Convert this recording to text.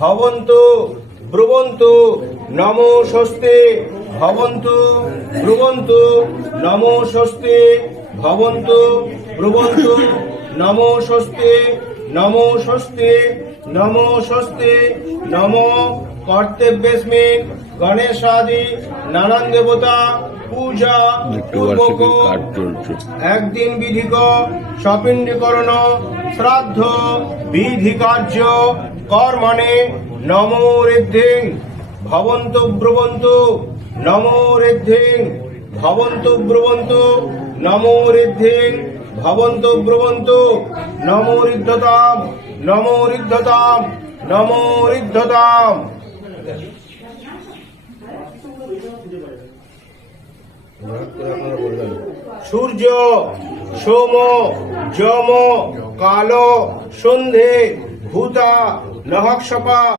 ভবন্তু ব্রুবন্তু নমো স্বস্তি ভবন্তু ব্রুবন্তু নমো স্বস্তি ভবন্তু ব্রুবন্তু নমো স্বস্তি নমো স্বস্তি নমো স্বস্তি নমো কর্তব্যস্মিন গণেশাদি নানান দেবতা পূজা পূর্বক একদিন বিধিক সপিণ্ডীকরণ শ্রাদ্ধ বিধি কার্য কর্মণে নমো ঋদ্ধিং ভবন্তু ব্রুবন্তু নমো ঋদ্ধিং ভবন্তু ব্রুবন্তু নমো ঋদ্ধিং ভবন্তু ব্রুবন্তু নমো ঋদ্ধতাম নমো ঋদ্ধতাম নমো ঋদ্ধতাম। সূর্য সোম যম কাল সন্ধে ভূতা নহক্ষপা